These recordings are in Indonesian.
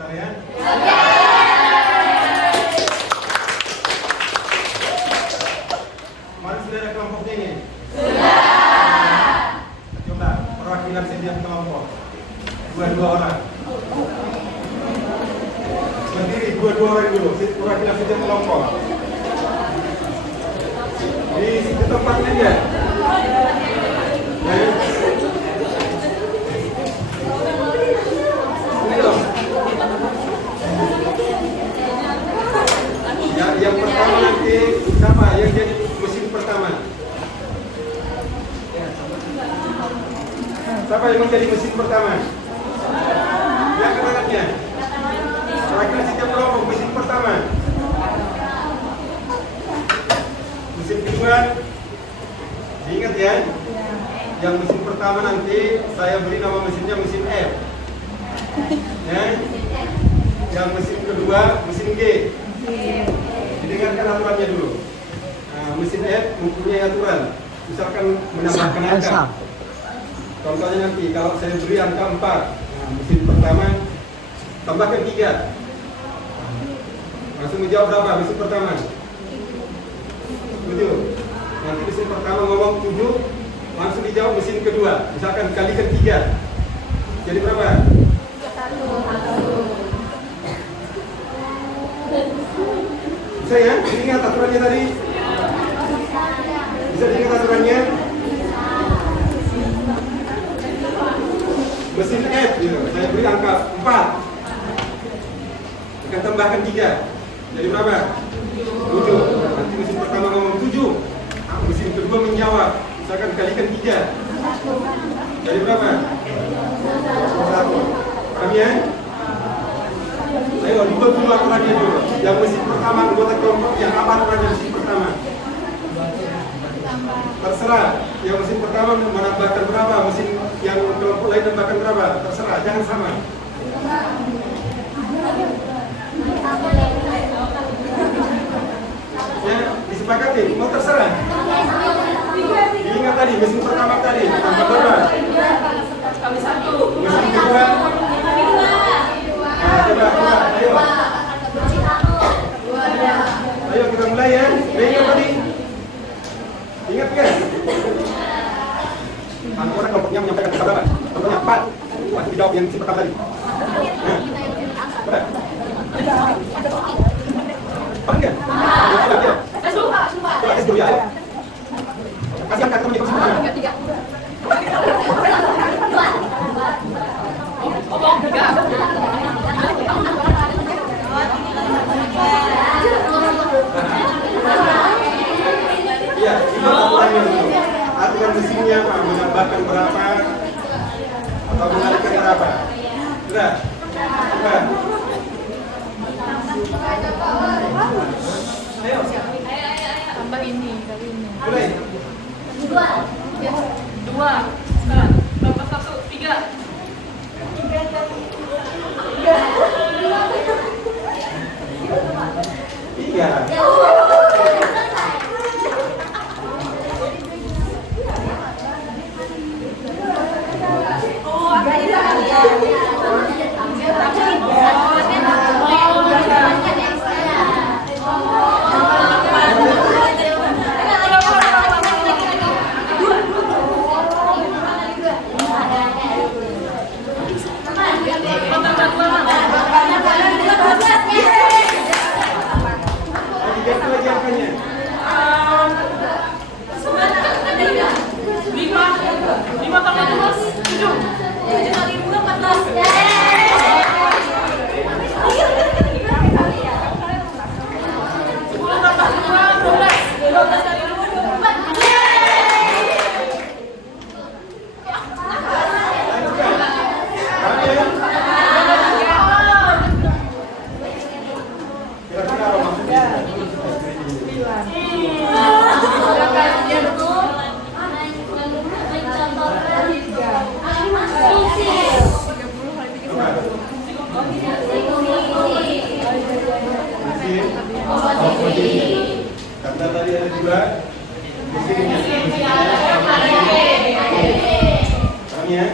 Sebentar ya. Kemarin sudah ada kelompoknya ini? Sudah. Coba perwakilan setiap kelompok. Dua orang. Berdiri dua orang dulu. Perwakilan setiap kelompok. Di tempatnya dia. Yang pertama nanti siapa yang jadi mesin pertama? Siapa yang menjadi mesin pertama? Yang kenangannya? Perwakilan setiap kelompok mesin pertama. Mesin kedua, diingat ya. Yang mesin pertama nanti saya beri nama mesinnya mesin F. Ya. Yang mesin kedua mesin G. Didengarkan aturannya dulu. Nah, mesin F mempunyai aturan. Misalkan menambahkan angka. Contohnya nanti kalau saya beri angka 4, nah, mesin pertama tambahkan 3. Langsung menjawab berapa mesin pertama? 7. Nanti mesin pertama ngomong 7, langsung dijawab mesin kedua. Misalkan kalikan 3. Jadi berapa? 1. Bisa ya? Ingat aturannya tadi? Bisa diingat aturannya? Mesin F, gitu. Saya beri angka 4. Akan tambahkan 3. Jadi berapa? 7. Nanti mesin pertama ngomong 7. Mesin kedua menjawab. Misalkan kalikan 3. Jadi berapa? 1. Paham ya? Ayo dibuat dulu aturannya dulu. Yang mesin pertama anggota kelompok yang apa aturannya mesin pertama? Terserah. Yang mesin pertama menambahkan berapa? Mesin yang kelompok lain menambahkan berapa? Terserah. Jangan sama. Ya, disepakati. Mau terserah. Ingat tadi mesin pertama tadi tambah berapa? Mesin kedua. Coba, ayo. Ayo kita mulai ya. Ingat tadi? Ingat kan? Anggota kelompoknya menyampaikan kata berapa? Contohnya 4. Masih dijawab yang pertama tadi. Nah, apa enggak? Coba tes dulu ya. Kasih angka teman-teman sebentar. 3. Iya, gimana aturannya dulu? Aturan mesinnya apa? Menambahkan berapa? Atau mengalihkan berapa? Sudah? Sudah? Ayo. Tambah ini, kali ini. Mulai. 2. Tambah 1, 3. 3. Karena tadi ada juga di sini. Paham ya?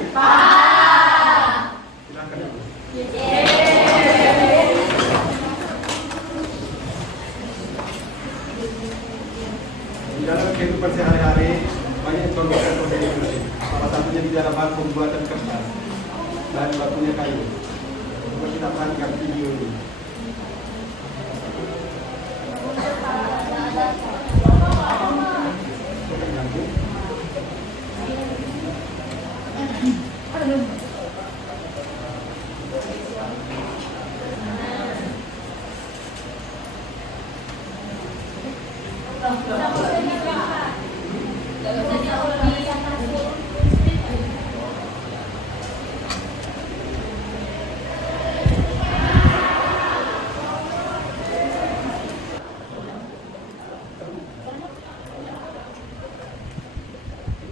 Silakan. di dalam hal pembuatan kertas. Bahan bakunya kayu. Coba kita perhatikan video ini.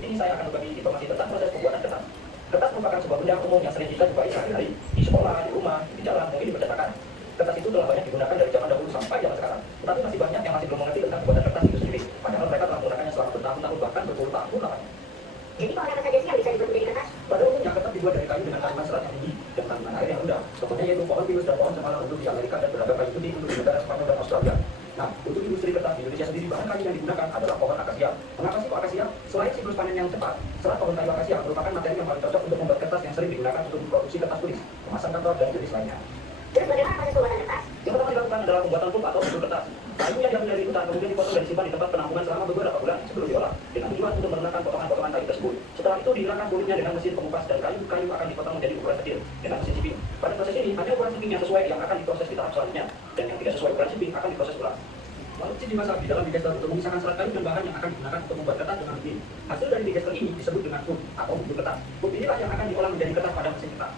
Ini saya akan berbagi informasi tentang proses pembuatan kertas. Kertas merupakan sebuah benda umum yang sering kita jumpai sehari-hari di sekolah, di rumah, di jalan, mungkin di percetakan. Kertas itu telah banyak digunakan dari zaman dahulu sampai zaman sekarang. Tetapi masih banyak yang masih belum mengerti tentang pembuatan kertas itu sendiri. Padahal mereka telah menggunakannya selama bertahun-tahun bahkan berpuluh tahun lamanya. Jadi bahan apa saja sih yang bisa dibuat menjadi kertas? Pada umumnya kertas dibuat dari kayu dengan kandungan serat yang tinggi dan kandungan air yang rendah. Contohnya yaitu pohon pinus dan pohon cemara untuk di Amerika dan beragam kayu putih untuk di negara Spanyol dan Australia. Nah, untuk industri kertas di Indonesia sendiri bahan kayu yang digunakan adalah pohon akasia. Mengapa sih kok akasia? Selain siklus panen yang cepat, serat pohon kayu akasia merupakan materi yang paling cocok untuk membuat kertas yang sering digunakan untuk memproduksi kertas tulis, kemasan kantor dan jenis lainnya. Terus bagaimana proses pembuatan kertas? Yang pertama dilakukan adalah pembuatan pulp atau bubur kertas. Kayu yang diambil dari hutan kemudian dipotong dan disimpan di tempat penampungan selama beberapa bulan sebelum diolah dengan tujuan untuk merenakan potongan-potongan kayu tersebut. Setelah itu dihilangkan kulitnya dengan mesin pengupas dan kayu akan dipotong menjadi ukuran kecil dengan mesin chipping. Pada proses ini hanya ukuran chipping yang sesuai yang akan diproses di tahap selanjutnya dan yang tidak sesuai ukuran chipping akan diproses ulang. Lalu chip dimasak di dalam digester untuk memisahkan serat kayu dan bahan yang akan digunakan untuk membuat kertas dengan ini. Hasil dari digester ini disebut dengan pulp atau bubur kertas. Pulp inilah yang akan diolah menjadi kertas pada mesin cetak.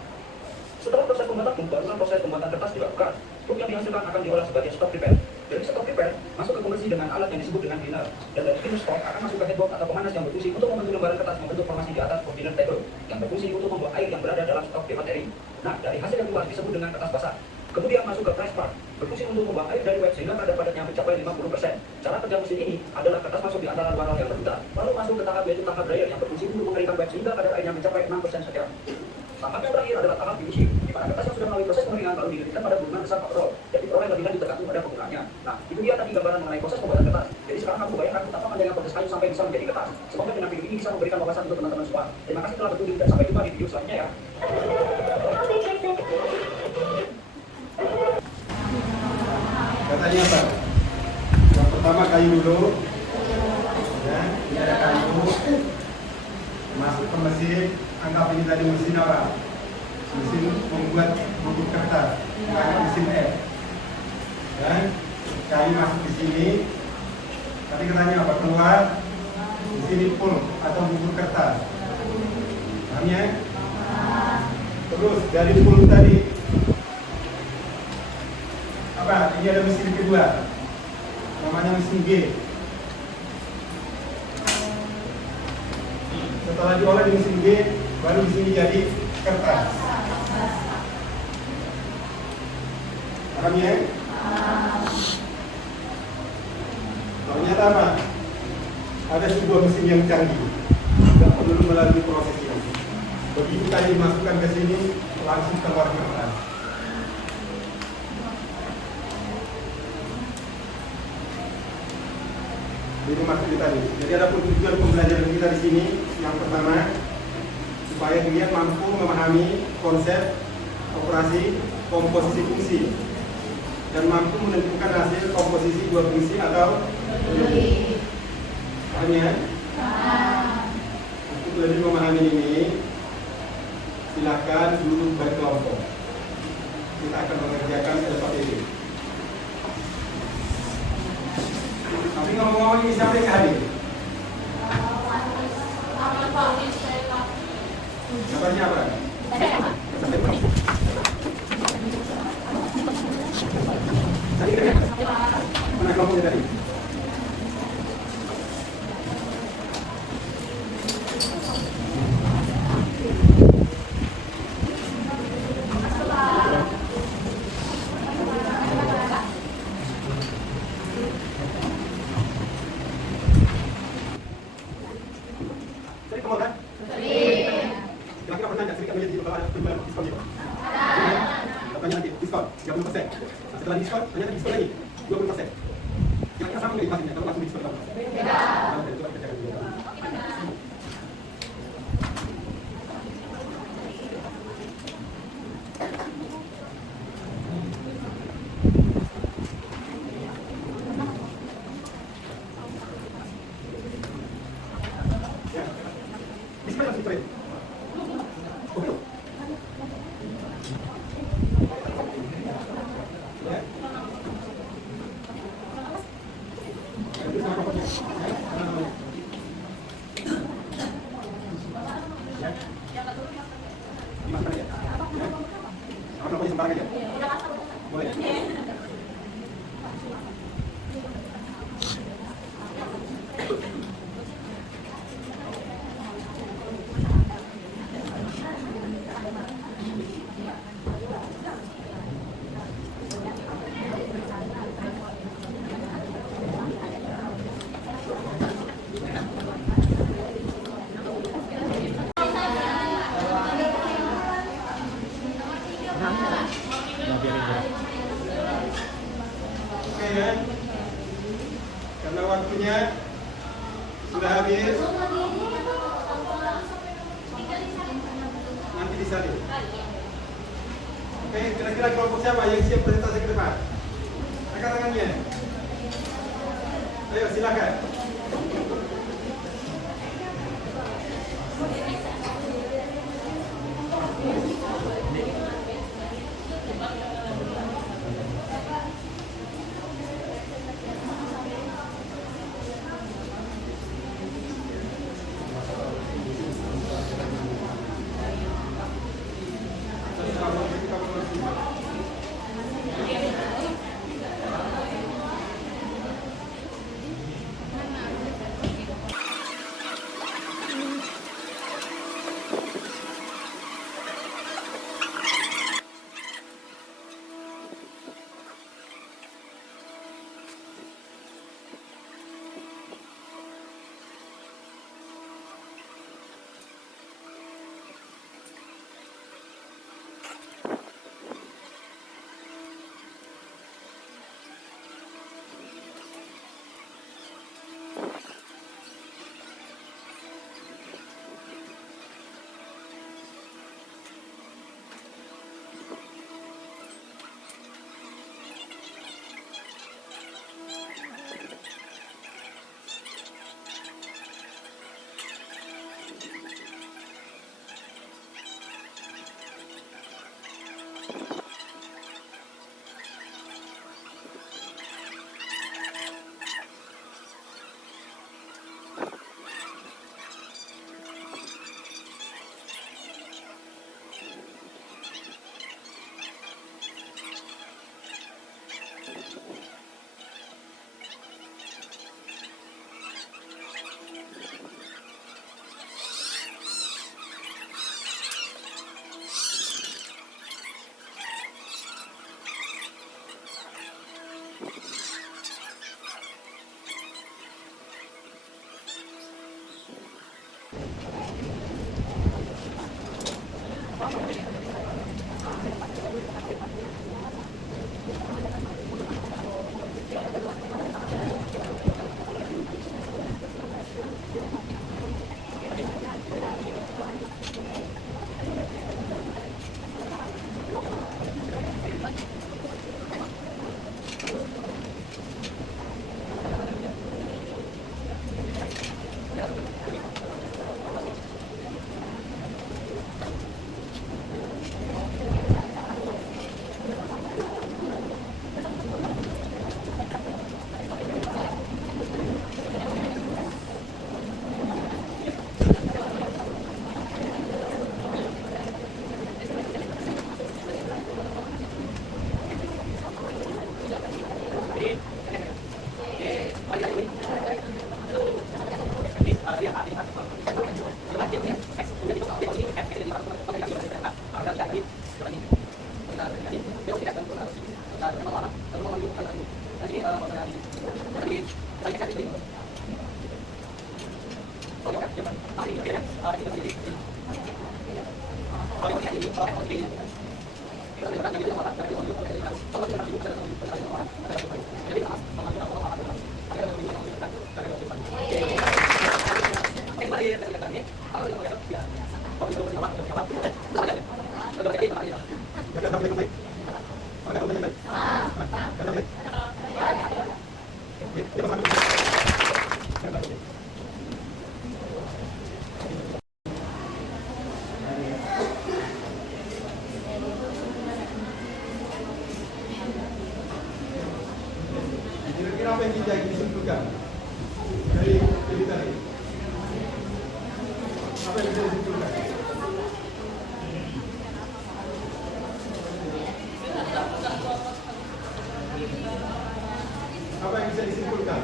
Setelah proses pembuatan pulp, barulah proses pembuatan kertas dilakukan. Pulp yang dihasilkan akan diolah sebagai stock prepare. Dari stock prepare masuk ke konversi dengan alat yang disebut dengan cleaner. Dan dari finish stock akan masuk ke headbox atau pemanas yang berfungsi untuk membentuk lembaran kertas membentuk formasi di atas container table yang berfungsi untuk membuat air yang berada dalam stok materi. Nah, dari hasil yang keluar disebut dengan kertas basah. Kemudian masuk ke press part, berfungsi untuk membuat air dari web sehingga kadar padatnya mencapai 50%. Cara kerja mesin ini adalah kertas masuk di antara dua rel yang berbeda, lalu masuk ke tahap yaitu tahap dryer yang berfungsi untuk mengeringkan web sehingga kadar airnya mencapai 6% saja. Tahap yang terakhir adalah tahap finishing, di mana kertas yang sudah melalui proses pengeringan baru didirikan pada gulungan besar roll. Jadi proses lebih lanjut tergantung pada penggunaannya. Nah, itu dia tadi gambaran mengenai proses pembuatan kertas. Jadi sekarang kamu bayangkan betapa panjangnya proses kayu sampai bisa menjadi kertas. Semoga dengan video ini bisa memberikan wawasan untuk teman-teman semua. Terima kasih telah berkunjung dan sampai jumpa di video selanjutnya ya. Katanya apa? Yang pertama kayu dulu. Ya, ini ada kayu. Masuk ke mesin. Anggap ini tadi mesin apa? Mesin membuat bubur kertas. Bukan mesin F. Ya, kayu masuk di sini. Tadi katanya apa? Keluar. Di sini pulp atau bubur kertas. Paham ya? Terus dari pulp tadi apa? Ini ada mesin kedua, namanya mesin G. Setelah diolah di mesin G, baru di sini jadi kertas. Paham ya? Ternyata apa? Ada sebuah mesin yang canggih, tidak perlu melalui proses ini. Begitu tadi dimasukkan ke sini, langsung keluar kertas. Ini maksud kita nih. Jadi ada tujuan pembelajaran kita di sini. Yang pertama, supaya dia mampu memahami konsep operasi komposisi fungsi dan mampu menentukan hasil komposisi dua fungsi atau hanya. Untuk lebih memahami ini, silakan duduk berkelompok. Kita akan mengerjakan seperti ini. Tapi ngomong-ngomong ini siapa yang hadir? Kabarnya apa? Mana kelompoknya tadi? Kira-kira pernah nggak sedikit menjadi kalau ada penjualan diskon gitu? Katanya nanti diskon 30%. Nah, setelah diskon, ternyata diskon lagi 20%. Kira-kira sama nggak inflasinya kalau langsung diskon 20%? Beda. barang aja. Boleh. Oke ya, karena waktunya sudah habis, nanti disalin. Oke, kira-kira kelompok siapa yang siap presentasi ke depan? Angkat tangannya. Ayo, silakan. Kira-kira apa yang tidak disimpulkan dari ini tadi? Apa yang bisa disimpulkan? bisa disimpulkan?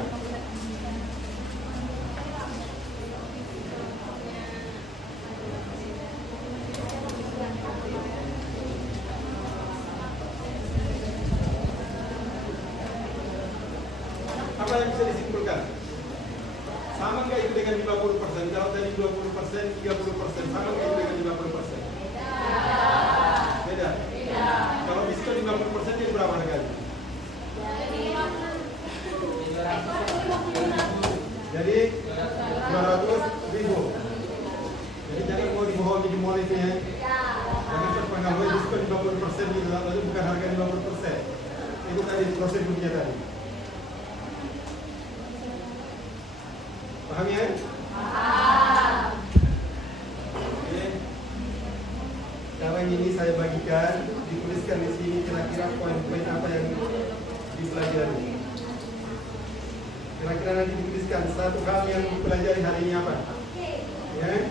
Apa yang bisa disimpulkan? Sama nggak itu dengan 50%? Kalau tadi 20%, 30%, sama nggak itu dengan 50%? Beda? Kalau diskon 50% itu berapa harganya? Jadi 200.000. Jadi jangan mau dibohongi di mall itu ya. Jangan terpengaruh diskon 50% itu, lalu bukan harga 50%. Itu tadi prosedurnya tadi. Paham ya? Oke. Sekarang ini saya bagikan, dituliskan di sini kira-kira poin-poin apa yang dipelajari. Kira-kira nanti dituliskan satu hal yang dipelajari hari ini apa? Ya.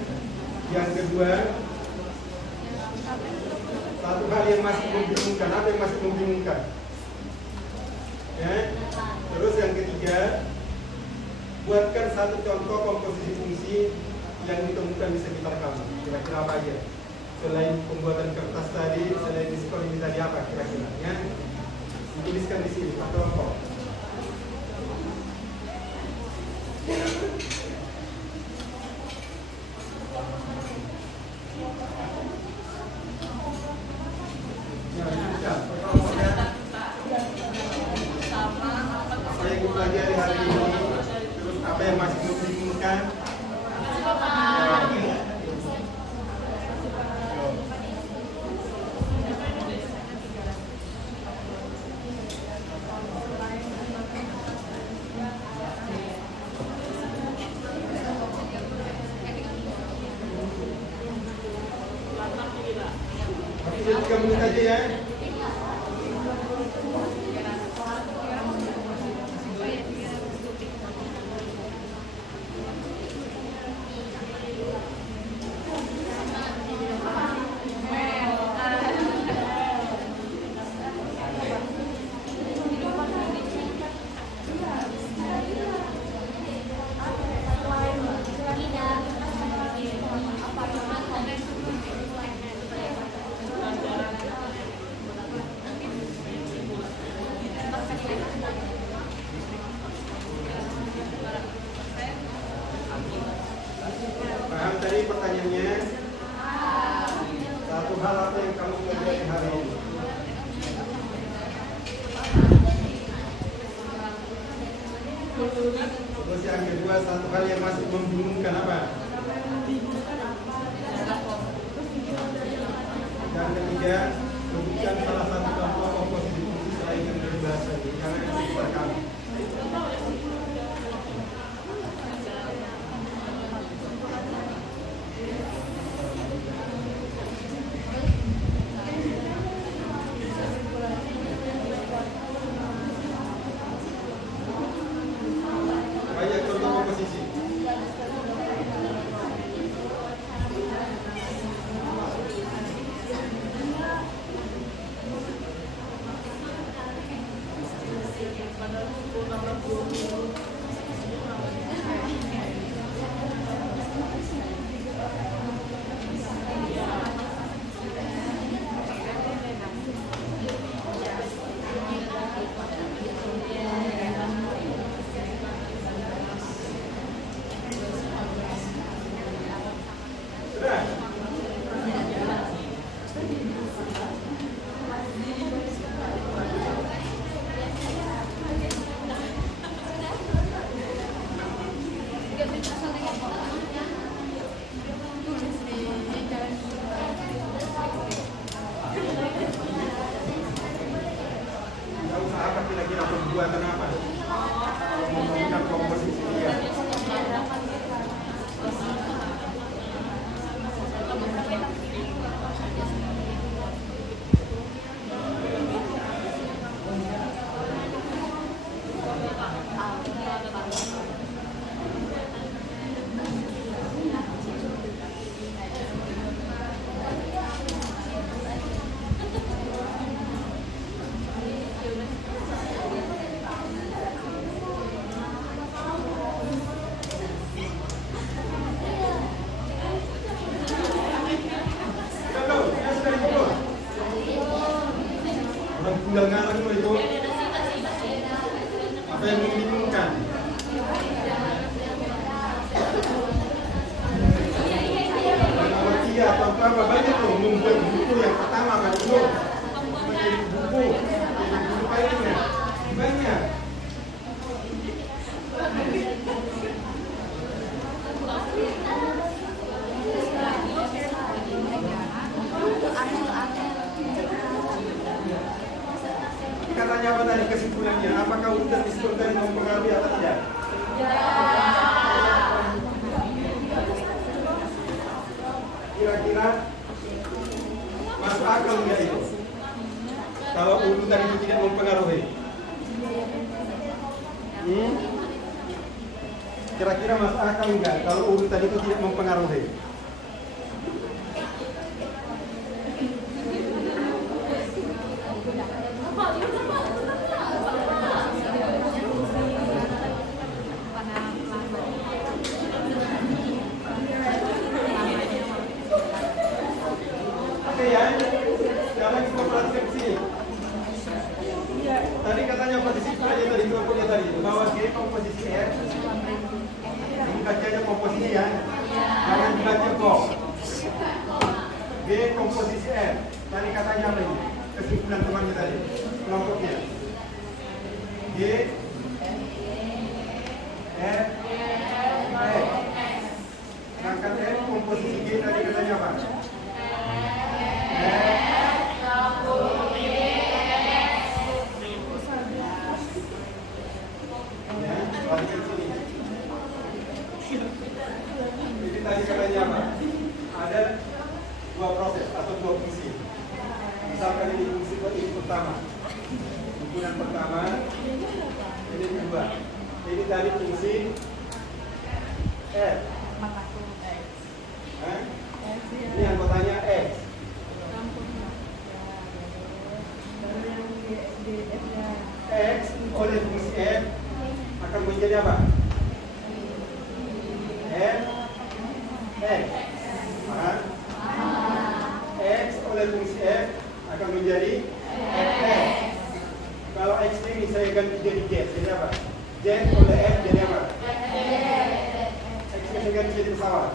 Yang kedua, satu hal yang masih membingungkan. Apa yang masih membingungkan? Ya. Terus yang ketiga, buatkan satu contoh komposisi fungsi yang ditemukan di sekitar kamu. Kira-kira apa aja? Selain pembuatan kertas tadi, selain diskon ini tadi apa kira-kira? Ya. Dituliskan di sini, Pak kelompok. Ya, sudah. Kelompoknya. Apa yang dipelajari hari ini? Terus apa yang masih membingungkan? Masih 3 menit aja ya. Paham tadi pertanyaannya? Satu hal apa yang kamu pelajari hari ini? Terus yang kedua, satu hal yang masih membingungkan apa? Yang ketiga, sebutkan salah satu contoh komposisi fungsi selain yang dibahas tadi, karena itu sekitar kamu. Banyak contoh komposisi. Sudah? Nggak usah apa kira-kira pembuatan apa? Menggunakan komposisi dia. Orang tinggal ngarang itu. Apa yang membingungkan? Iya, atau apa banyak tuh membuat buku yang pertama kan dulu. Menjadi buku, jadi buku lainnya banyak. Katanya apa tadi kesimpulannya? Apakah urutan disebutkan mempengaruhi atau tidak? Kira-kira masuk akal nggak itu? Kalau urutan itu tidak mempengaruhi? Kira-kira masuk akal nggak kalau urutan itu tidak mempengaruhi? Oke ya, sekarang kita perhatikan sini. Tadi katanya posisi aja tadi kelompoknya tadi bahwa G komposisi R. Ini baca aja komposisi ya, jangan dibaca kok. G komposisi R. Tadi katanya apa ini? Kesimpulan temannya tadi, kelompoknya. G R X. Sedangkan R komposisi G tadi katanya apa? Jadi tadi katanya apa? Ada dua proses atau dua fungsi. Misalkan ini fungsi ini pertama, hubungan pertama, ini kedua. Ini tadi fungsi F. Ini anggotanya X. X oleh fungsi F akan menjadi apa? F X. X oleh fungsi F akan menjadi Fx. Kalau X ini saya ganti jadi Z, jadi apa? Z oleh F jadi apa? X ini saya ganti jadi pesawat.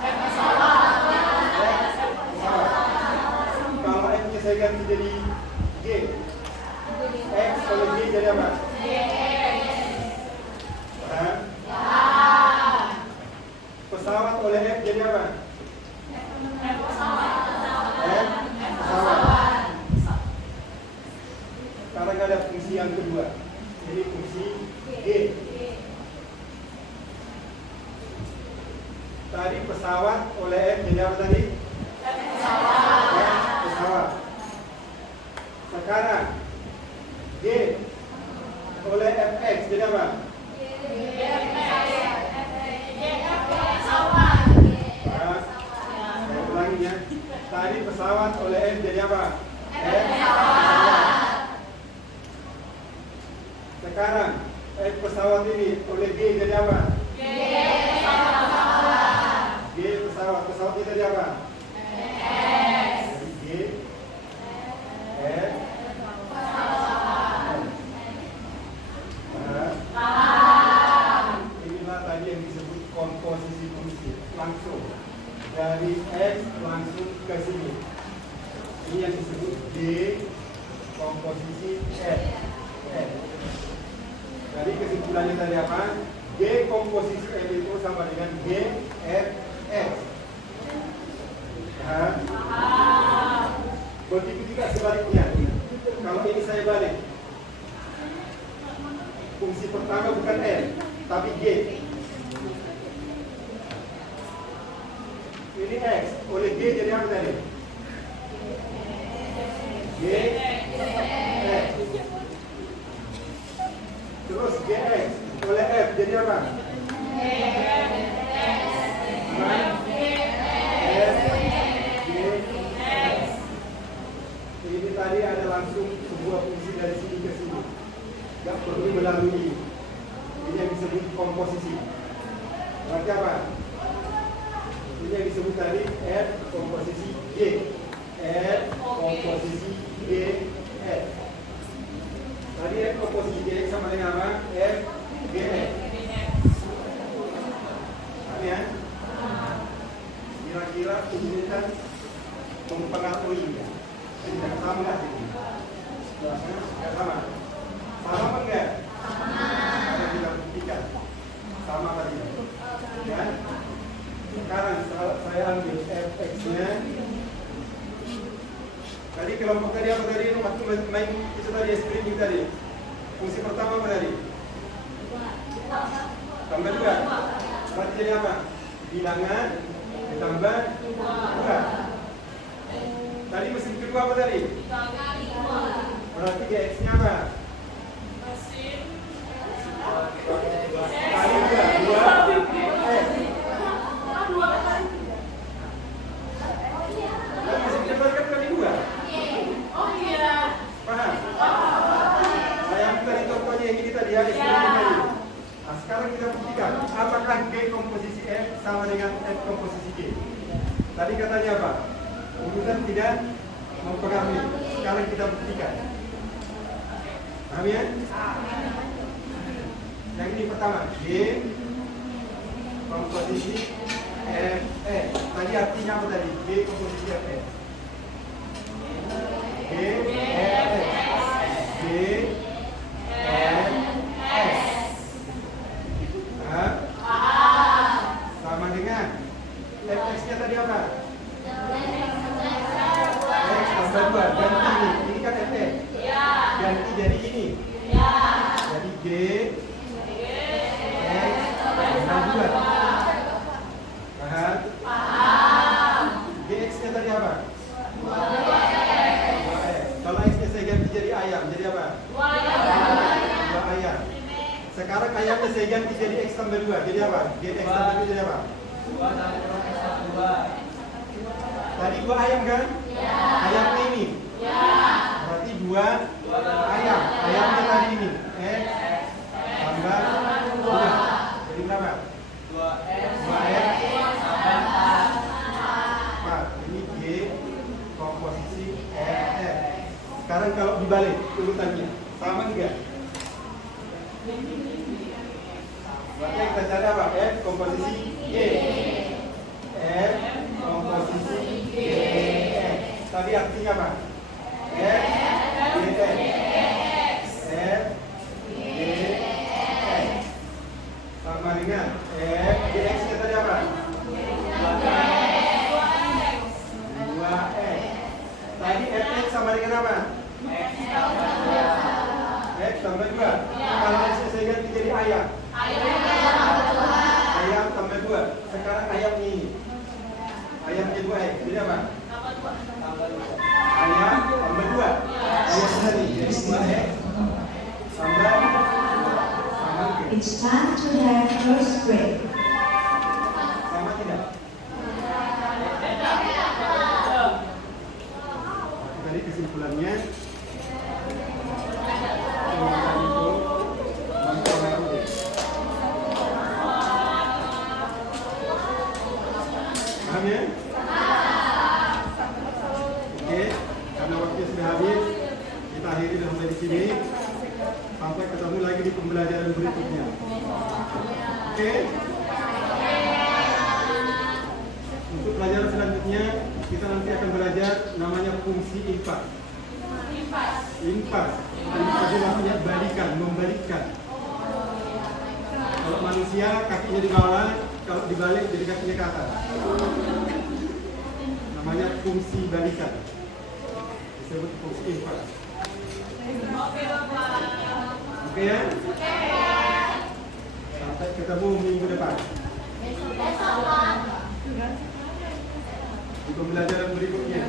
Pesawat. Kalau X ini saya ganti jadi G, X oleh G jadi apa? Pesawat oleh F jadi apa? F pesawat. Sekarang ada fungsi yang kedua. Jadi fungsi G. Tadi pesawat oleh F jadi apa tadi? Pesawat. Sekarang G oleh Fx jadi apa? Saya ulangi ya. Tadi pesawat oleh F jadi apa? Pesawat. Sekarang F pesawat ini oleh G jadi apa? G pesawat. Pesawat ini jadi apa? Jadi G F inilah tadi yang disebut komposisi fungsi langsung dari X langsung ke sini. Ini yang disebut D komposisi F. Jadi kesimpulannya tadi apa? G komposisi F itu sama dengan G F X. Begitu juga sebaliknya. Kalau ini saya balik, fungsi pertama bukan R, tapi G. Ini X, oleh G jadi apa tadi? G X. Terus GX oleh F jadi apa? Ini tadi ada langsung sebuah fungsi dari sini ke sini, nggak perlu melalui. Ini yang disebut komposisi. Berarti apa? Ini yang disebut tadi F komposisi G. F komposisi G Sama nggak sih? Nggak sama. Sama apa enggak? Sama. Kita buktikan. Sama apa tidak? Ya. Sekarang saya ambil fx-nya. Tadi kelompok tadi apa tadi? Waktu main itu tadi screening tadi. Fungsi pertama apa tadi? Tambah 2. Berarti jadi apa? Bilangan ditambah 2. Tadi mesin kedua apa tadi? Berarti GX-nya apa? Kali 2. Dan mesin kedua kan kali 2. Paham? Saya ambil tadi contohnya yang ini tadi ya, tadi. Nah, sekarang kita buktikan apakah G komposisi F sama dengan F komposisi G. Tadi katanya apa? Urutan tidak mempengaruhi. Sekarang kita buktikan. Paham ya? Yang ini pertama, G komposisi F. Tadi artinya apa tadi? G komposisi F. G F. G F. Sama dengan Fx-nya tadi apa? X tambah 2. Ganti ini. Ini kan Fx. Ganti jadi ini. Jadi G X tambah 2. Paham? Gx-nya tadi apa? 2x. Kalau x-nya saya ganti jadi ayam, jadi apa? 2 ayam. Sekarang ayamnya saya ganti jadi x tambah 2, jadi apa? Gx tambah 2 jadi apa? 2 tambah x tambah 2. Tadi 2 ayam kan? Ayamnya ini? Berarti 2 ayam. Ayamnya tadi ini x tambah 2. Jadi berapa? 2x tambah 4. Ini G komposisi F. Sekarang kalau dibalik urutannya sama enggak? Berarti kita cari apa? F komposisi G. F komposisi G. Tadi artinya apa? F G X. F G X sama dengan F G X nya tadi apa? 2x. Tadi Fx sama dengan apa? X tambah 2. Kalau X saya ganti jadi ayam. Ayam tambah 2. Sekarang ayam ini. Ayamnya 2x. Jadi apa? Ayam tambah 2. Ayam tadi jadi 2x tambah 2. Sama ke? It's time to have first break. Sama tidak? Tadi kesimpulannya urutan itu mempengaruhi. Paham ya? Oke, karena waktunya sudah habis, kita akhiri sampai di sini. Sampai ketemu lagi di pembelajaran berikutnya. Oke? Untuk pelajaran selanjutnya, kita nanti akan belajar namanya fungsi impas. Impas itu artinya balikan, membalikkan. Kalau manusia kakinya di bawah, kalau dibalik jadi kakinya ke atas. Namanya fungsi balikan. Disebut fungsi impas. Oke ya? Sampai ketemu minggu depan. Di pembelajaran berikutnya.